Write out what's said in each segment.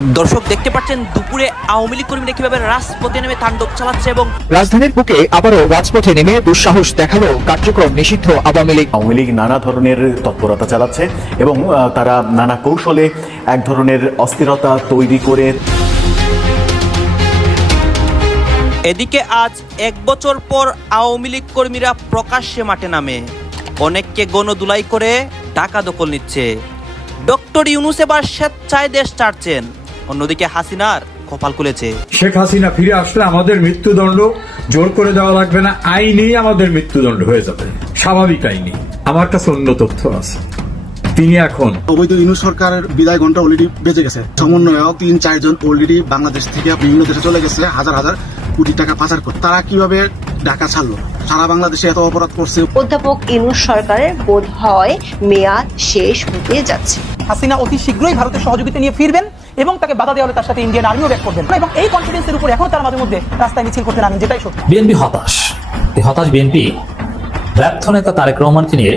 দর্শক দেখতে পাচ্ছেন দুপুরে আওয়ামী লীগ কর্মীরা কিভাবে রাজপথে নেমে তাণ্ডব চালাচ্ছে এবং রাজধানীর বুকে আবারও রাজপথে নেমে দুঃসাহস দেখালো কার্যক্রম নিষিদ্ধ আওয়ামী লীগ। আওয়ামী লীগ নানা ধরনের তৎপরতা চালাচ্ছে এবং তারা নানা কৌশলে এক ধরনের অস্থিরতা তৈরি করে। এদিকে আজ এক বছর পর আওয়ামী লীগ কর্মীরা প্রকাশ্যে মাঠে নামে অনেককে গণধুলাই করে টাকা দখল নিচ্ছে। ডক্টর ইউনূস এবার স্বেচ্ছায় দেশ ছাড়ছেন, অন্যদিকে হাসিনার কপাল খুলেছে। শেখ হাসিনা ফিরে আসলে আমাদের মৃত্যুদণ্ড জোর করে দেওয়া লাগবে না, আইনেই আমাদের মৃত্যুদণ্ড হয়ে যাবে, স্বাভাবিক আইনি। আমার কাছে অন্য তথ্য আছে, তিনি এখন অবৈধ ইউনূস সরকারের বিদায় ঘন্টা অলরেডি বেজে গেছে। সমন্বয়ক ৩-৪ জন অলরেডি বাংলাদেশ থেকে বিভিন্ন দেশে চলে গেছে, হাজার হাজার কোটি টাকা পাচার করে। তারা কিভাবে ঢাকা ছাড়লো? সারা বাংলাদেশে এত অপরাধ করছে। অধ্যাপক ইউনূস সরকারের বোধ হয় মেয়াদ শেষ হতে যাচ্ছে। হাসিনা অতি শীঘ্রই ভারতের সহযোগিতা নিয়ে ফিরবেন এবং তাকে বাধা দেওয়া হলে তার সাথে ইন্ডিয়ান আর্মিও ব্যাক করবেন এবং এই কনফিডেন্সের উপর এখন তার মাঝে মধ্যে রাস্তায় মিছিল করতে নামেন, যেটাই সত্যি। বিএনপি হতাশ। এই হতাশ বিএনপি ব্যর্থ নেতা তারেক রহমানকে নিয়ে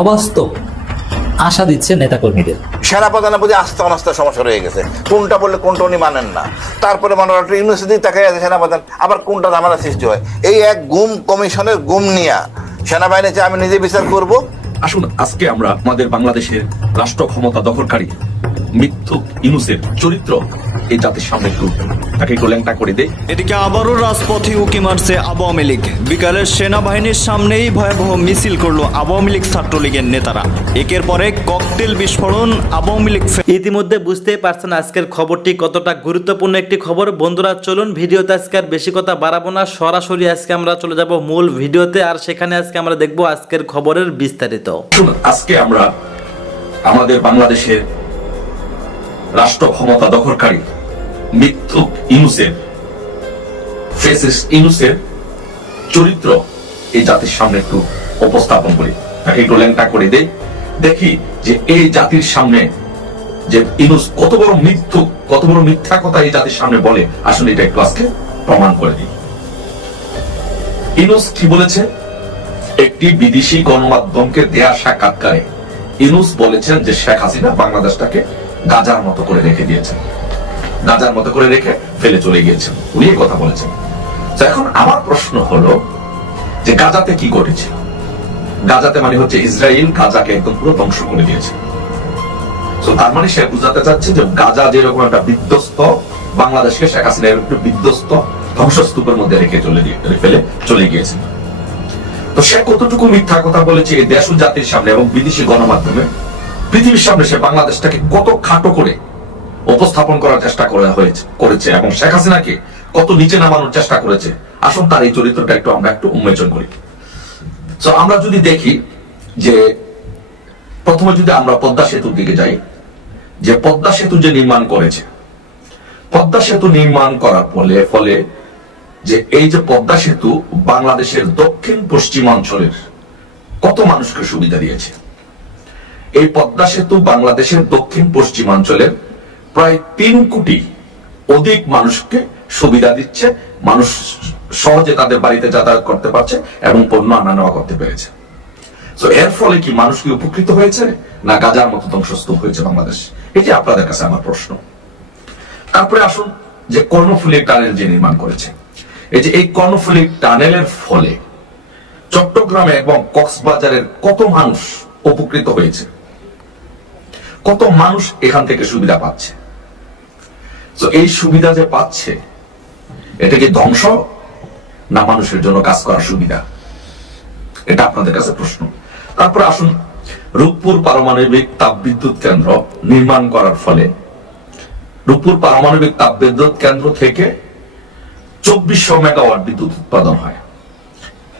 অবাস্তব আশা দিচ্ছে নেতাকর্মীদের। সেনাপ্রধানের প্রতি আস্থা অনাস্থার সমস্যা রয়ে গেছে, কোনটা বললে কোনটা উনি মানেন না। তারপরে ডক্টর ইউনূসের তাকে সেনাপ্রধান আবার কোনটা ঝামেলা সৃষ্টি হয়। এই এক গুম কমিশনের গুম নিয়া সেনাবাহিনী চেয়ে আমি নিজে বিচার করব। আসুন আজকে আমরা আমাদের বাংলাদেশের রাষ্ট্র ক্ষমতা দখলকারী মিথ্যুক ইউনূসের চরিত্র এই জাতির সামনে একটু ল্যাংটা করে দেয়। এদিকে আবারও রাজপথে উকি মারছে আওয়ামী লীগ। বিকালে সেনাবাহিনীর সামনেই ভয়াবহ মিছিল করলো আওয়ামী লীগ ছাত্রলীগের নেতারা। একের পরে ককটেল বিস্ফোরণ আওয়ামী লীগ। ইতিমধ্যে বুঝতেই পারছেন আজকের খবরটি কতটা গুরুত্বপূর্ণ একটি খবর। বন্ধুরা চলুন ভিডিওতে আজকে আর বেশি কথা বাড়াবো না, সরাসরি আজকে আমরা চলে যাব মূল ভিডিওতে, আর সেখানে আজকে আমরা দেখব আজকের খবরের বিস্তারিত। আজকে আমরা আমাদের বাংলাদেশের রাষ্ট্র ক্ষমতা দখলকারী মিথ্যুক ইউনূসের চরিত্র এই জাতির সামনে একটু উপস্থাপন করি, তাকে একটু ল্যাংটা করে দেই, দেখি যে এই জাতির সামনে যে ইউনূস কত বড় মিথ্যুক, কত বড় মিথ্যা কথা এই জাতির সামনে বলে। আসলে এটা একটু আজকে প্রমাণ করে দিই। ইউনূস কি বলেছে? একটি বিদেশি গণমাধ্যমকে দেয়া সাক্ষাৎকারে ইউনূস বলেছেন যে শেখ হাসিনা বাংলাদেশটাকে গাজার মতো করে রেখে দিয়েছেন, গাজার মতো করে রেখে ফেলে চলে গিয়েছেন, উনি এই কথা বলেছেন। এখন আমার প্রশ্ন হলো যে গাজাতে কি ঘটেছে? গাজাতে মানে হচ্ছে ইসরায়েল গাজাকে একদম পুরো ধ্বংস করে দিয়েছে। তার মানে সে বুঝাতে চাচ্ছে যে গাজা যেরকম একটা বিধ্বস্ত, বাংলাদেশকে শেখ হাসিনা একটু বিধ্বস্ত ধ্বংসস্তূপের মধ্যে রেখে ফেলে চলে গিয়েছে। তো সে কতটুকু মিথ্যা কথা বলেছে এই দেশ ও জাতির সামনে এবং বিদেশি গণমাধ্যমে, পৃথিবীর সামনে সে বাংলাদেশটাকে কত খাটো করে উপস্থাপন করার চেষ্টা করেছে এবং শেখ হাসিনাকে কত নিচে নামানোর চেষ্টা করেছে। আসুন তার এই চরিত্রটা আমরা একটু উন্মোচন করি। তো আমরা যদি দেখি যে প্রথমে যদি আমরা পদ্মা সেতুর দিকে যাই, যে পদ্মা সেতু যে নির্মাণ করেছে, পদ্মা সেতু নির্মাণ করার ফলে যে এই যে পদ্মা সেতু বাংলাদেশের দক্ষিণ পশ্চিমাঞ্চলের কত মানুষকে সুবিধা দিয়েছে। এই পদ্মা সেতু বাংলাদেশের দক্ষিণ পশ্চিমাঞ্চলের প্রায় ৩ কোটি অধিক মানুষকে সুবিধা দিচ্ছে। মানুষ সহজে তাদের বাড়িতে যাতায়াত করতে পারছে এবং পণ্য আনা নেওয়া করতে পেরেছে। তো এর ফলে কি মানুষ কি উপকৃত হয়েছে না গাজার মতো ধ্বংসস্তূপ হয়েছে বাংলাদেশ? এই যে আপনাদের কাছে আমার প্রশ্ন। তারপরে আসুন যে কর্ণফুলী টানেল যে নির্মাণ করেছে, এই যে এই কর্ণফুলী টানেলের ফলে চট্টগ্রামে এবং কক্সবাজারের কত মানুষ উপকৃত হয়েছে, কত মানুষ এখান থেকে সুবিধা পাচ্ছে। তো এই সুবিধা যে পাচ্ছে, এটা কি ধ্বংস না মানুষের জন্য কাজ করার সুবিধা? এটা আপনাদের কাছে প্রশ্ন। তারপর আসুন রূপপুর পারমাণবিক তাপবিদ্যুৎ কেন্দ্র নির্মাণ করার ফলে রূপপুর পারমাণবিক তাপবিদ্যুৎ কেন্দ্র থেকে ২৪০০ মেগাওয়াট বিদ্যুৎ উৎপাদন হয়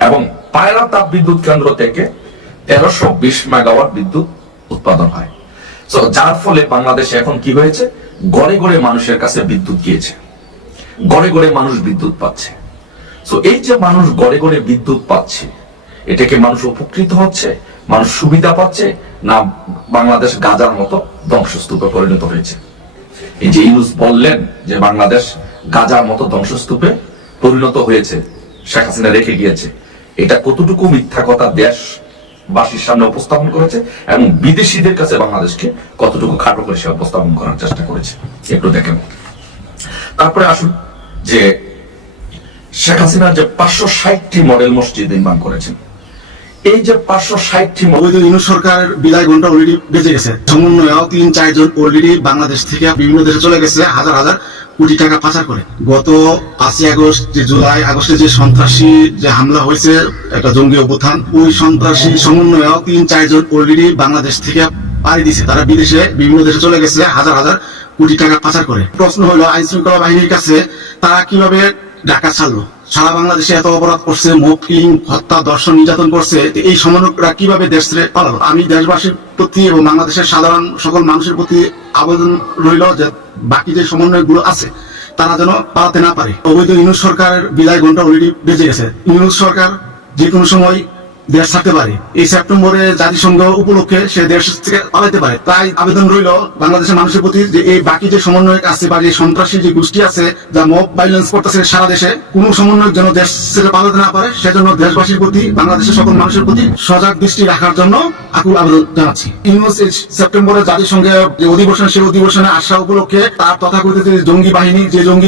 এবং পায়রা তাপবিদ্যুৎ কেন্দ্র থেকে ১৩২০ মেগাওয়াট বিদ্যুৎ উৎপাদন হয়। যার ফলে বাংলাদেশে এখন কি হয়েছে, গড়ে গড়ে মানুষের কাছে বিদ্যুৎ গিয়েছে, গড়ে গড়ে মানুষ বিদ্যুৎ পাচ্ছে। এই যে মানুষ গড়ে গড়ে বিদ্যুৎ পাচ্ছে, এটাকে মানুষ উপকৃত হচ্ছে, মানুষ সুবিধা পাচ্ছে না বাংলাদেশ গাজার মতো ধ্বংসস্তূপে পরিণত হয়েছে? এই যে ইউনূস বললেন যে বাংলাদেশ গাজার মতো ধ্বংসস্তূপে পরিণত হয়েছে, শেখ হাসিনা রেখে গিয়েছে, এটা কতটুকু মিথ্যা কথা দেশ বাসীর সামনে উপস্থাপন করেছে এবং বিদেশিদের কাছে বাংলাদেশকে কতটুকু খাটো করে সে উপস্থাপন করার চেষ্টা করেছে একটু দেখেন। তারপরে আসুন যে শেখ হাসিনা যে 560টি মডেল মসজিদ নির্মাণ করেছেন, এই যে 560টি অবৈধ ইউনূস সরকারের বিদায় ঘন্টা অলরেডি বেজে গেছে। সমন্বয়েও 3-4 জন অলরেডি বাংলাদেশ থেকে বিভিন্ন দেশে চলে গেছে হাজার হাজার কোটি টাকা পাচার করে। গত 5 আগস্ট যে জুলাই আগস্টে যে সন্ত্রাসী যে হামলা হয়েছে, একটা জঙ্গি অভ্যুত্থান, ওই সন্ত্রাসী সমন্বয়েও 3-4 জন অলরেডি বাংলাদেশ থেকে পাড়ি দিছে। তারা বিদেশে বিভিন্ন দেশে চলে গেছে হাজার হাজার কোটি টাকা পাচার করে। প্রশ্ন হলো আইন শৃঙ্খলা বাহিনীর কাছে তারা কিভাবে ঢাকা ছাড়লো? সারা বাংলাদেশে এত অপরাধ করছে, মব কিলিং, হত্যা, ধর্ষণ, নির্যাতন করছে, এই সমন্বয়করা কিভাবে দেশ ছেড়ে পালালো? আমি দেশবাসীর প্রতি এবং বাংলাদেশের সাধারণ সকল মানুষের প্রতি আবেদন রইল যে বাকি যে সমন্বয়গুলো আছে তারা যেন পালাতে না পারে। অবৈধ ইউনূস সরকারের বিদায় ঘন্টা অলরেডি বেজে গেছে। ইউনূস সরকার যে কোনো সময় দেশ ছাড়তে পারে। এই সেপ্টেম্বরে জাতিসংঘ উপলক্ষে সে দেশ থেকে পালাতে পারে। তাই আবেদন রইল বাংলাদেশের মানুষের প্রতি যে এই বাকি যে সমন্বয়ক আছে বা যে সন্ত্রাসী যে গোষ্ঠী আছে যা মব ভাইলেন্স করতেছে সারা দেশে, কোন সমন্বয়ক যেন দেশ ছেড়ে পালাতে না পারে, সেজন্য দেশবাসীর প্রতি, বাংলাদেশের সকল মানুষের প্রতি সজাগ দৃষ্টি রাখার জন্য আকুল আবেদন জানাচ্ছি। ইউনূস সেপ্টেম্বরে জাতিসংঘের যে অধিবেশন, সেই অধিবেশনে আসা উপলক্ষে তার তথাকথিত জঙ্গি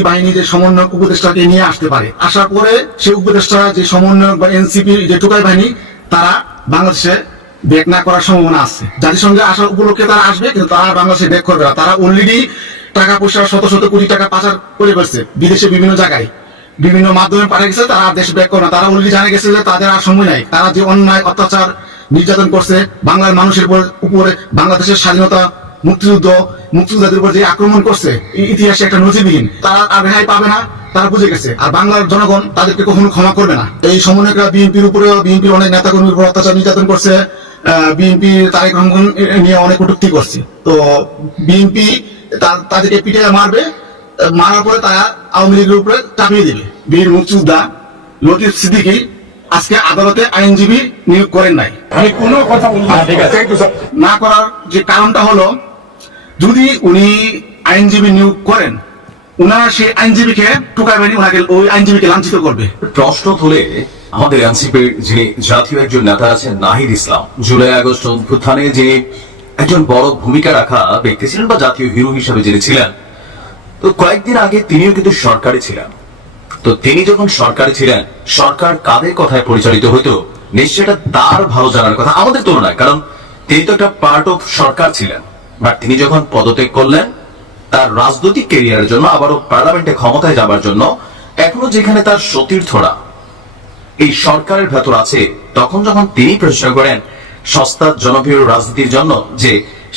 বাহিনী যে সমন্বয়ক উপদেষ্টাকে নিয়ে আসতে পারে। আসার পরে সেই উপদেষ্টা যে সমন্বয়ক বা এনসিপি যে টোকাই বাহিনী তারা বাংলাদেশে ব্যাক না করার সম্ভাবনা আছে। জাতিসংঘে আসার উপলক্ষে তারা আসবে, কিন্তু তারা বাংলাদেশে ব্যাক করবে না। তারা অলরেডি টাকা পয়সা শত শত কোটি টাকা পাচার করে ফেলছে বিদেশে বিভিন্ন জায়গায়, বিভিন্ন মাধ্যমে পাঠিয়ে গেছে। তারা দেশ ব্যাক করে না। তারা অলরেডি জানে গেছে যে তাদের আর সময় নাই। তারা যে অন্যায় অত্যাচার নির্যাতন করছে বাংলার মানুষের উপরে, বাংলাদেশের স্বাধীনতা মুক্তিযোদ্ধাদের উপর যে আক্রমণ করছে, ইতিহাসে একটা নজিরবিহীন। তারা আর রেহাই পাবে না, তারা বুঝে গেছে। আর বাংলার জনগণ তাদেরকে কখনো ক্ষমা করবে না। এই সমন্বয়করা বিএনপির উপরেও, বিএনপির অনেক নেতাকর্মীর উপর অত্যাচার নির্যাতন করছে, বিএনপি তারেক রহমান নিয়ে অনেক কটূক্তি করছে। তো বিএনপি তাদেরকে পিঠে মারবে, মারার পরে তারা আওয়ামী লীগের উপরে চাপিয়ে দেবে। বীর মুক্তিযোদ্ধা লতিফ সিদ্দিকী আজকে আদালতে আইনজীবী নিয়োগ করেন নাই। আমি কোনো কথা না করার যে কারণটা হলো, যদি উনি আইনজীবী নিয়োগ করেন, উনারা সেই আইনজীবীকে টোকাই বাহিনী ওই আইনজীবীকে লাঞ্ছিত করবে। প্রশ্ন তুলে আমাদের এনসিপির যে জাতীয় একজন নেতা আছেন নাহিদ ইসলাম, জুলাই আগস্ট অভ্যুত্থানে যে একজন বড় ভূমিকা রাখা ব্যক্তি ছিলেন বা জাতীয় হিরো হিসেবে যিনি ছিলেন, তো কয়েকদিন আগে তিনিও কিন্তু সরকারে ছিলেন। তো তিনি যখন সরকারে ছিলেন, সরকার কাদের কথায় পরিচালিত হতো নিশ্চয় এটা তার ভালো জানার কথা আমাদের তুলনায়, কারণ তিনি তো একটা পার্ট অফ সরকার ছিলেন। বাট তিনি যখন পদত্যাগ করলেন তার রাজনৈতিক ক্যারিয়ারের জন্য, আবারও পার্লামেন্টে ক্ষমতায় যাবার জন্য, এখনো যেখানে তার সতীর্থরা এই সরকারের ভেতর আছে, তখন যখন তিনি প্রশ্ন করেন সস্তা জনপ্রিয় রাজনীতির জন্য যে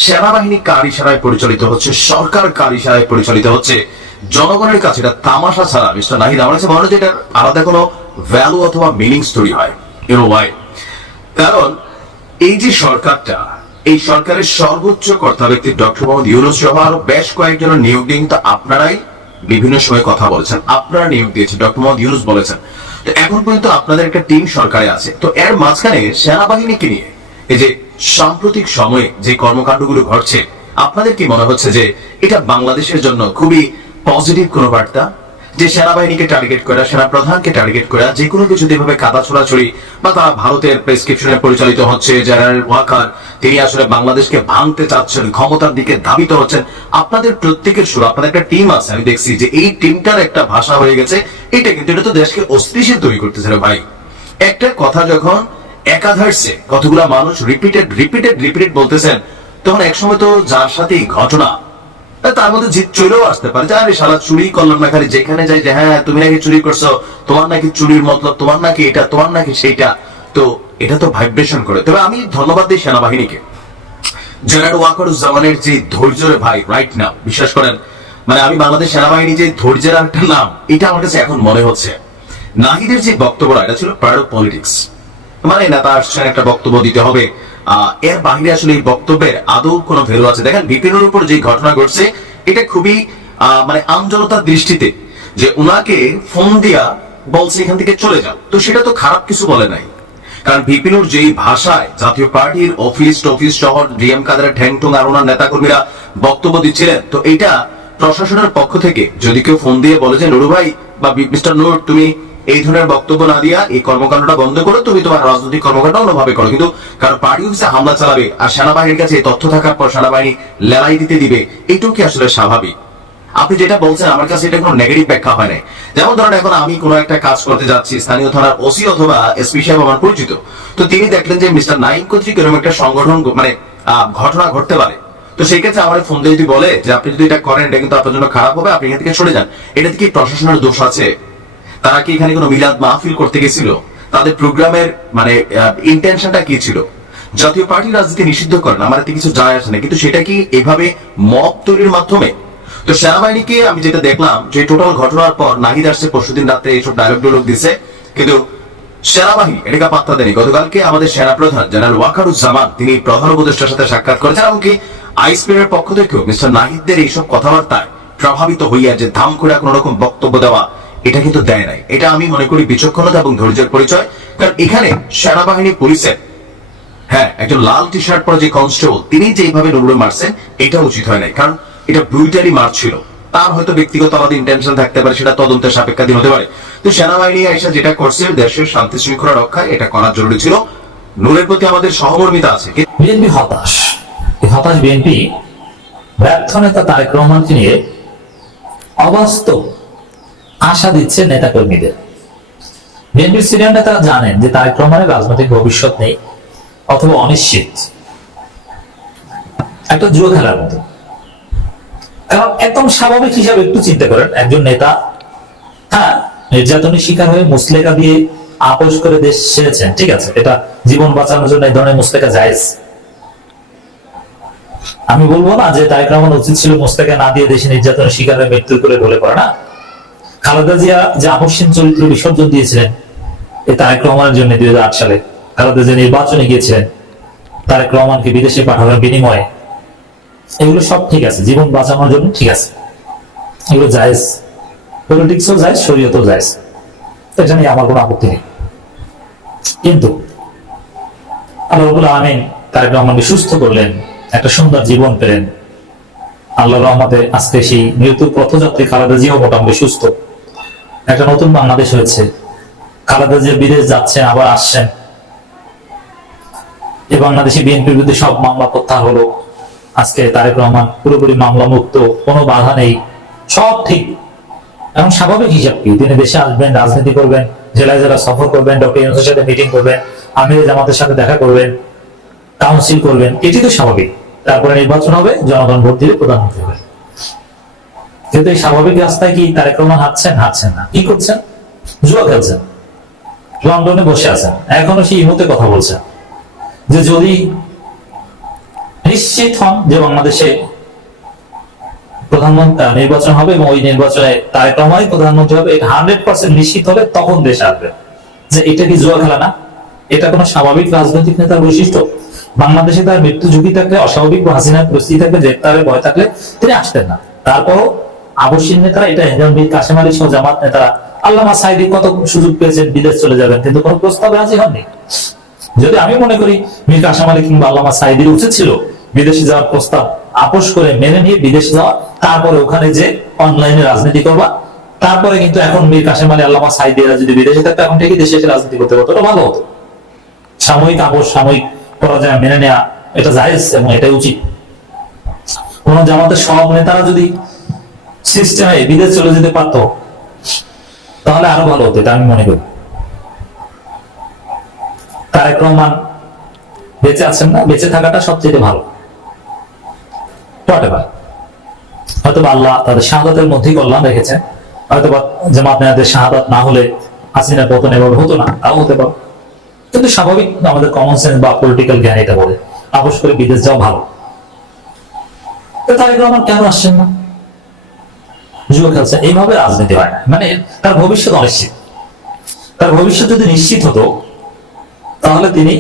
সেনাবাহিনী কার ইশারায় পরিচালিত হচ্ছে, সরকার কার ইশারায় পরিচালিত হচ্ছে, জনগণের কাছে এটা তামাশা ছাড়া মিস্টার নাহিদ আমার কাছে মনে হচ্ছে এটার আলাদা কোনো ভ্যালু অথবা মিনিংস তৈরি হয়। কারণ এই যে সরকারটা, এই সরকারের সর্বোচ্চ কর্তা ব্যক্তি ডক্টর মোহাম্মদ ইউনূস সহ আরো বেশ কয়েকজনের নিয়োগ দিয়ে কিন্তু আপনারাই বিভিন্ন সময় কথা বলেছেন, আপনারা নিয়োগ দিয়েছেন, ডক্টর মোহাম্মদ ইউনূস বলেছেন। তো এখন পর্যন্ত আপনাদের একটা টিম সরকারে আছে। তো এর মাঝখানে সেনাবাহিনীকে নিয়ে এই যে সাম্প্রতিক সময়ে যে কর্মকাণ্ডগুলো ঘটছে, আপনাদের কি মনে হচ্ছে যে এটা বাংলাদেশের জন্য খুবই পজিটিভ কোনো বার্তা? যে সেনাবাহিনীকে টার্গেট করা, সেনা প্রধানকে টার্গেট করা, যে কোনো কিছু যেভাবে কাদা ছোড়াছড়ি বা তারা ভারতের প্রেসক্রিপশনে পরিচালিত হচ্ছে, জেনারেল ওয়াকার তিনি আসলে বাংলাদেশকে ভাঙতে চাচ্ছেন, ক্ষমতার দিকে ধাবিত হচ্ছেন, আপনাদের প্রত্যেকের সুর, আপনাদের একটা টিম আছে, আমি দেখছি যে এই টিমটার একটা ভাষা হয়ে গেছে এটা, কিন্তু এটা তো দেশকে অস্থিতিশীল তৈরি করতেছে রে ভাই। একটা কথা যখন একাধারে কতগুলা মানুষ রিপিটেড বলতেছেন, তখন একসময় তো যার সাথে ঘটনা তার মধ্যে জিত চলেও আসতে পারে যে আরে শালা চুরি করলাম না, খালি যেখানে যাই যে হ্যাঁ তুমি নাকি চুরি করছো, তোমার নাকি চুরির মতলব, তোমার নাকি এটা, তোমার নাকি সেইটা। তো এটা তো ভাইব্রেশন করে। তবে আমি ধন্যবাদ দিই সেনাবাহিনীকে। জেনারেল ওয়াকারুজ্জামানের যে ধৈর্যের ভাই রাইট নাও, বিশ্বাস করেন মানে আমি বাংলাদেশ সেনাবাহিনী যে ধৈর্যের একটা নাম, এটা আমার কাছে এখন মনে হচ্ছে। নাহিদের যে বক্তব্যটা, এটা ছিল পার্ট অফ পলিটিক্স, মানে নেতা আসছেন একটা বক্তব্য দিতে হবে, এর বাইরে আসলে এই বক্তব্যের আদৌ কোনো ভ্যালু আছে? দেখেন বিপিনের উপর যে ঘটনা ঘটছে, এটা খুবই মানে আমজনতার দৃষ্টিতে যে উনাকে ফোন দিয়া বলছে এখান থেকে চলে যাও, তো সেটা তো খারাপ কিছু বলে নাই। কারণ বিপিনুর যেই ভাষায় জাতীয় পার্টির অফিস শহর ডিএম কাদের ঠ্যাংটুং আর ওনার নেতাকর্মীরা বক্তব্য দিচ্ছিলেন, তো এইটা প্রশাসনের পক্ষ থেকে যদি কেউ ফোন দিয়ে বলে যে নুরু ভাই বা মিস্টার নূর তুমি এই ধরনের বক্তব্য না দিয়া এই কর্মকাণ্ডটা বন্ধ করো, তুমি তোমার রাজনৈতিক কর্মকাণ্ড অন্যভাবে করো, কিন্তু কারণ পার্টি অফিসে হামলা চালাবে আর সেনাবাহিনীর কাছে এই তথ্য থাকার পর সেনাবাহিনী লেলাই দিতে দিবে, এইটুকু কি আসলে স্বাভাবিক? আপনি যেটা বলছেন আমার কাছে এটা কোনো নেগেটিভ ব্যাখ্যা হয় না। যেমন ধরেন এখন আমি কোনো একটা কাজ করতে যাচ্ছি, স্থানীয় থানার ওসি অথবা এসপি সাহেব আমার পরিচিত, তো তিনি দেখলেন যে মিস্টার নাইম কর্তৃক এরকম একটা সংগঠন মানে ঘটনা ঘটতে পারে, তো সেই ক্ষেত্রে আমার ফোন দিয়ে যদি বলে যে আপনি যদি এটা করেন এটা কিন্তু আপনার জন্য খারাপ হবে, আপনি এখান থেকে সরে যান, এটা কি প্রশাসনের দোষ আছে? তারা কি এখানে কোনো মিলাদ মাহফিল করতে গেছিল? তাদের প্রোগ্রামের মানে ইন্টেনশনটা কি ছিল? জাতীয় পার্টি রাজনীতি নিষিদ্ধ করেন, আমার এতে কিছু যায় আসে না, কিন্তু সেটা কি এভাবে মব তৈরির মাধ্যমে? তো সেনাবাহিনীকে আমি যেটা দেখলাম যে টোটাল ঘটনার পর নাহিদ আসছে পরশুদিন রাতে এইসব ডায়লগ দিচ্ছে, কিন্তু সেনাবাহিনী এটাকে পাত্তা দেয়নি। গতকালকে আমাদের সেনাপ্রধান জেনারেল ওয়াকারুজ্জামান তিনি প্রধান উপদেষ্টার সাথে সাক্ষাৎ করেছেন, এমনকি আইএসপির পক্ষ থেকেও মিস্টার নাহিদদের এইসব কথাবার্তায় প্রভাবিত হইয়া যে ধাম করে কোন রকম বক্তব্য দেওয়া, এটা কিন্তু দেয় নাই। এটা আমি মনে করি বিচক্ষণতা এবং ধৈর্যের পরিচয়, কারণ এখানে সেনাবাহিনী পুলিশের একজন লাল টি শার্ট পরা যে কনস্টেবল তিনি যেভাবে নুরুল মারছেন এটা উচিত হয় নাই, কারণ এটা ব্রুটালি মারছিল। তার হয়তো ব্যক্তিগত আলাদা ইন্টেনশন থাকতে পারে, সেটা তদন্তের সাপেক্ষাধীন হতে পারে, তো সেনাবাহিনী এসে যেটা করছে দেশের শান্তি শৃঙ্খলা রক্ষায় এটা করা জরুরি ছিল। নূরের প্রতি আমাদের সহমর্মিতা আছে। বিএনপি হতাশ, হতাশ বিএনপি ব্যর্থ নেতা তারেক রহমানকে নিয়ে অবাস্তব আশা দিচ্ছে নেতা কর্মীদের। বিএনপির সিনিয়র নেতারা জানেন যে তারেক রহমানের রাজনৈতিক ভবিষ্যৎ নেই অথবা অনিশ্চিত, একটা জুয়া খেলার মতো। এবং একদম স্বাভাবিক হিসাবে একটু চিন্তা করেন, একজন নেতা নির্যাতনের শিকার হয়ে মুসলেকা দিয়ে আপোষ করে দেশ ছেড়েছেন, ঠিক আছে, এটা জীবন বাঁচানোর জন্য এই ধরনের মুসলেকা জায়েজ। আমি বলবো না যে তারেক রহমান উচিত ছিল মুসলেকা না দিয়ে দেশে নির্যাতনের শিকার হয়ে মৃত্যুর করে ঢলে পড়ে না। খালেদা জিয়া যে আকস্মিক চরিত্র বিসর্জন দিয়েছিলেন এই তারেক রহমানের জন্য 2008 সালে, খালেদা জিয়া নির্বাচনে গিয়েছিলেন, তারেক রহমানকে বিদেশে পাঠানোর বিনিময়ে, এগুলো সব ঠিক আছে, জীবন বাঁচানোর জন্য ঠিক আছে, এগুলো জায়েজ, পলিটিক্সও জায়েজ, শরীয়তও জায়েজ, এটা নিয়ে আমার কোনো আপত্তি নেই। কিন্তু আল্লাহ রাব্বুল আলামিন তারেক রহমানকে সুস্থ করলেন, একটা সুন্দর জীবন পেলেন, আল্লাহর রহমতে আজকে সেই মৃত্যুর পথযাত্রী খালেদা জিয়াও মোটামুটি সুস্থ, একটা নতুন বাংলাদেশ হয়েছে। খালেদা জিয়া বিদেশ যাচ্ছেন, আবার আসছেন, এই বাংলাদেশে বিএনপির বিরুদ্ধে সব মামলা প্রত্যাহার হলো, আজকে তারেক রহমান পুরোপুরি মামলা মুক্ত, কোনো বাধা নেই, সব ঠিক। এখন স্বাভাবিক হিসাব কি, তিনি দেশে আসবেন, রাজনীতি করবেন, জেলায় জেলায় সফর করবেন, ডক্টর ইউনূসের সাথে মিটিং করবেন, আমির জামাতের সাথে দেখা করবেন, কাউন্সিল করবেন, এটি তো স্বাভাবিক। তারপরে নির্বাচন হবে, জনগণ ভোট দিলে প্রধানমন্ত্রী হবে। কিন্তু এই স্বাভাবিক রাস্তায় কি তারেক রহমান হাঁটছেন না, কি করছেন? জুয়া খেলছেন, লন্ডনে বসে আছেন, এখনো সেই মুহূর্তে কথা বলছেন যে যদি নিশ্চিত হন যে বাংলাদেশে প্রধানমন্ত্রী নির্বাচন হবে এবং ওই নির্বাচনে তারেক রহমানই প্রধানমন্ত্রী হবে, এটা 100% নিশ্চিত হলে তখন দেশ আসবে। যে এটা কি জুয়া খেলা না? এটা কোনো স্বাভাবিক রাজনৈতিক নেতার বৈশিষ্ট্য? বাংলাদেশে তার মৃত্যু ঝুঁকি থাকলে, অস্বাভাবিক বা হাসিনার পরিস্থিতি থাকলে, গ্রেপ্তারের ভয় থাকলে তিনি আসতেন না। তারপরও আবশ্যিক নেতারা, এটা মীর কাসেম আলী সহ জামাত নেতারা, আল্লামা সাঈদী কত সুযোগ পেয়েছেন, বিদেশ চলে যাবেন, কিন্তু কোনো প্রস্তাবে রাজি হননি। যদি আমি মনে করি মীর কাসেম আলী কিংবা আল্লামা সাঈদীর উচিত ছিল বিদেশে যাওয়ার প্রস্তাব আপোষ করে মেনে নিয়ে বিদেশে যাওয়া, তারপরে ওখানে যে অনলাইনে রাজনীতি করবা, তারপরে কিন্তু এখন মীর কাসেম আলী, আল্লামা সাঈদীরা যদি বিদেশে থাকতো এখন ঠিকই দেশে এসে রাজনীতি করতে পারতো, ওটা ভালো হতো। সাময়িক আপোষ, সাময়িক পরাজয় মেনে নেওয়া, এটা জায়েজ এবং এটাই উচিত। কোন জামাতের সব নেতারা যদি সিস্টেমে বিদেশ চলে যেতে পারতো তাহলে আরো ভালো হতো, এটা আমি মনে করি। তারেক রহমান বেঁচে আছেন না, বেঁচে থাকাটা সবচেয়ে ভালো। হয়তো আল্লাহ তাদের শাহাদাতের মধ্যেই কল্যাণ রেখেছেন, হয়তো জামাত নেতাদের শাহাদাত না হলে হাসিনার পতন এভাবে হতো না, তাও হতে পারে। কিন্তু স্বাভাবিক আমাদের কমন সেন্স বা পলিটিক্যাল জ্ঞান এটা বলে আপোষ করে বিদেশ যাওয়া ভালো। তারেক রহমান কেন আসছেন না? জুয়া খেলছে, এইভাবে রাজনীতি হয় না। মানে তার ভবিষ্যৎ অনিশ্চিত। তার ভবিষ্যৎ যদি নিশ্চিত হতো তাহলে তিনি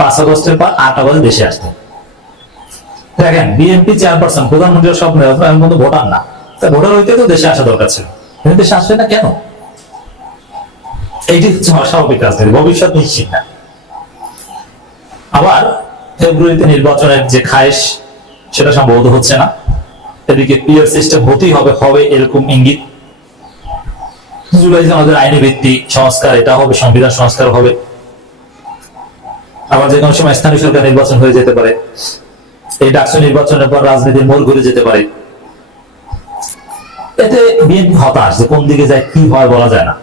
5 আগস্টের পর 8 আগস্ট দেশে আসতেন। দেখেন, বিএনপি চেয়ারপারসন, প্রধানমন্ত্রী সব কিন্তু ভোটার না, তাই ভোটার হইতে তো দেশে আসা দরকার ছিল, কিন্তু দেশে আসবে না কেন? এইটি হচ্ছে অস্বাভাবিক রাজনীতি, ভবিষ্যৎ নিশ্চিত না। আবার ফেব্রুয়ারিতে নির্বাচনের যে খায়েশ, সেটা সম্ভবত হচ্ছে না। এদিকে পিআর সিস্টেম হতেই হবে এরকম ইঙ্গিত। জুলাই যে আমাদের আইনি ভিত্তিক সংস্কার, এটা হবে, সংবিধান সংস্কার হবে, আবার যে কোনো সময় স্থানীয় সরকার নির্বাচন হয়ে যেতে পারে, এই ডাকসু নির্বাচনের পর রাজনীতির মোড় ঘুরে যেতে পারে। এতে বিএনপি হতাশ, যে কোন দিকে যায় কি হয় বলা যায় না,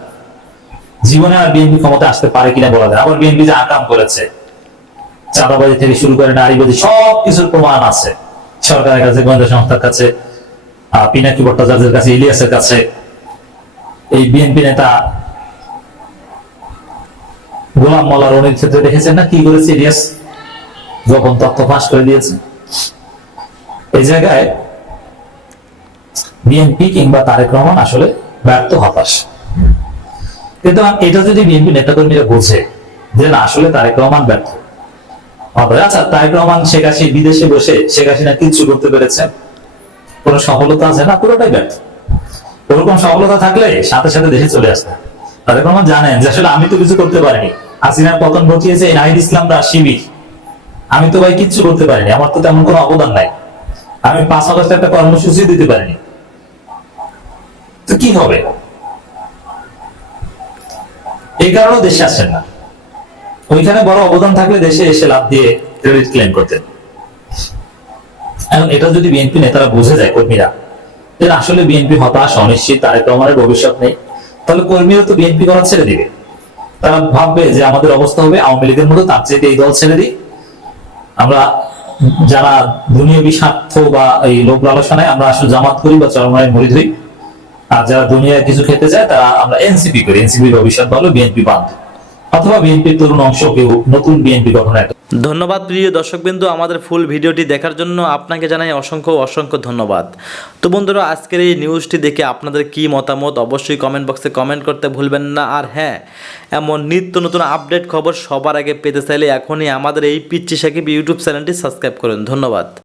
জীবনে আর বিএনপি ক্ষমতা আসতে পারে কিনা বলা যায়। আবার বিএনপি যে আকাম করেছে, চাঁদাবাজি থেকে শুরু করে নারীবাদী সব কিছুর প্রমাণ আছে সরকারের কাছে, গোয়েন্দা সংস্থার কাছে, পিনাকি ভট্টাচার্যের কাছে, ইলিয়াসের কাছে। এই বিএনপি নেতা গোলাম মোল্লা রনির ক্ষেত্রে দেখেছেন না কি করেছে ইলিয়াস, যখন তথ্য ফাঁস করে দিয়েছে। এই জায়গায় বিএনপি কিংবা তারেক রহমান আসলে ব্যর্থ, হতাশ। কিন্তু এটা যদি বিএনপি নেতাকর্মীরা বোঝে যে না, আসলে তারেক রহমান ব্যর্থ। আচ্ছা, তারেক রহমান শেখ হাসিনা বিদেশে বসে শেখ হাসিনা কিছু করতে পেরেছেন, কোন সফলতা আছে না, পুরোটাই ব্যর্থ। ওরকম সফলতা থাকলে সাথে সাথে দেশে চলে আসতে। তারেক রহমান জানেন যে আসলে আমি তো কিছু করতে পারিনি, হাসিনার পতন ঘটিয়েছে নাহিদ ইসলামরা, শিবির, আমি তো ভাই কিচ্ছু করতে পারিনি, আমার তো তেমন কোনো অবদান নাই, আমি 5 আগস্ট একটা কর্মসূচি দিতে পারিনি, তো কি হবে? এই কারণে দেশে আসেন না। ওইখানে বড় অবদান থাকলে দেশে এসে লাভ দিয়ে ক্রেডিট ক্লেম করতেন। এখন এটা যদি বিএনপি নেতারা বুঝে যায়, কর্মীরা, যে আসলে বিএনপি হতাশ, অনিশ্চিত, তারেক রহমানের ভবিষ্যৎ নেই, তাহলে কর্মীরা তো বিএনপি করা ছেড়ে দিবে। তারা ভাববে যে আমাদের অবস্থা হবে আওয়ামী লীগের মতো, তার চেয়ে এই দল ছেড়ে দিই। আমরা যারা দুনিয়াবী স্বার্থ বা এই লোক লালসায় আমরা আসলে জামাত করি বা চরমায় মরিদ হই, আর যারা দুনিয়ায় কিছু খেতে চায় তারা আমরা এনসিপি করি। এনসিপির ভবিষ্যৎ ভালো, বিএনপি বাদ, অথবা বিএনপির তরুণ অংশ কেউ নতুন বিএনপি গঠনের। ধন্যবাদ প্রিয় দর্শকবৃন্দ, আমাদের ফুল ভিডিওটি দেখার জন্য আপনাকে জানাই অসংখ্য অসংখ্য ধন্যবাদ। তো বন্ধুরা, আজকের এই নিউজটি দেখে আপনাদের কি মতামত অবশ্যই কমেন্ট বক্সে কমেন্ট করতে ভুলবেন না। আর হ্যাঁ, এমন নিত্য নতুন আপডেট খবর সবার আগে পেতে চাইলে এখনই আমাদের এই পিচ্চি সাকিব ইউটিউব চ্যানেলটি সাবস্ক্রাইব করুন। ধন্যবাদ।